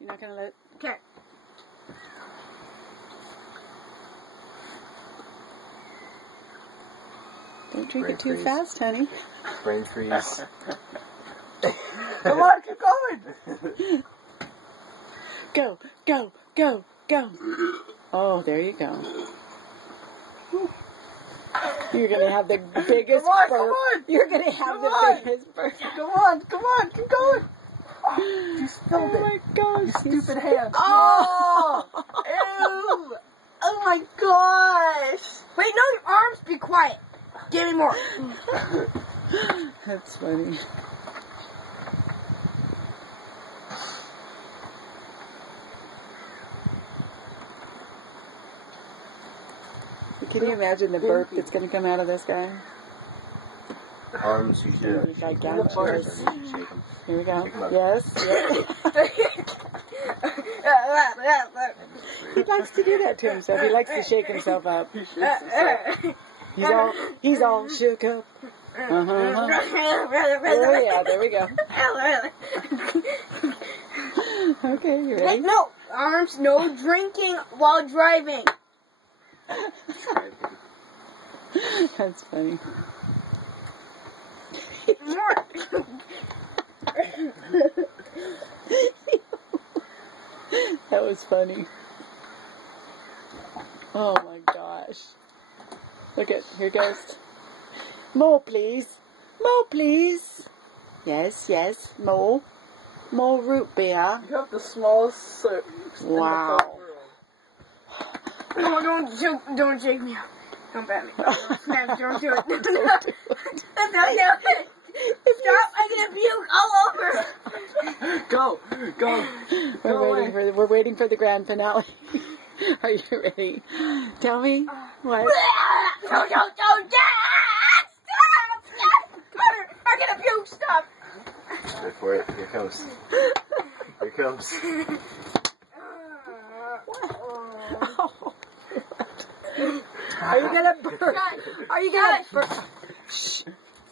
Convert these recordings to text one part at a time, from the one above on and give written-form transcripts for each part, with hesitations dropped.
You're not gonna let... Okay. Don't drink Brain it too freeze. fast, honey. Brain freeze. Come on, keep going. Go, go, go, go. Oh, there you go. You're going to have the biggest Come burp. on. You're going to have Come the on. biggest burp. Come on, keep going. Oh, you spilled Oh it. my gosh. You stupid hand. Oh! Ew! Oh my gosh! Wait, no, your arms, be quiet. Give me more. That's funny. Can you imagine the burp that's going to come out of this guy? Arms, you should Gigantic. shake them. Here we go. Pick 'em up. Yes. He likes to do that to himself. He likes to shake himself up. He's all shook up. Oh yeah, there we go. Okay, you ready? No, arms, no drinking while driving. That's funny. That was funny. Oh my gosh. Look at, here goes. More please. More please. Yes, yes, more. More root beer. You have the smallest sip. Wow. No, don't shake me up. Don't bat me. Snap, don't do it. Don't do it. Stop, I'm gonna puke all over. Go. We're waiting for the grand finale. Are you ready? Tell me what? Stop! Connor, I'm gonna puke, stop. Wait for it. Here it comes. Here it comes. Are you gonna burp? Are you gonna burp?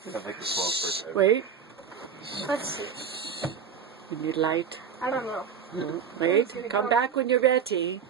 I'd like the small first. Wait. Let's see. You need light. I don't know. Wait. Come back when you're ready.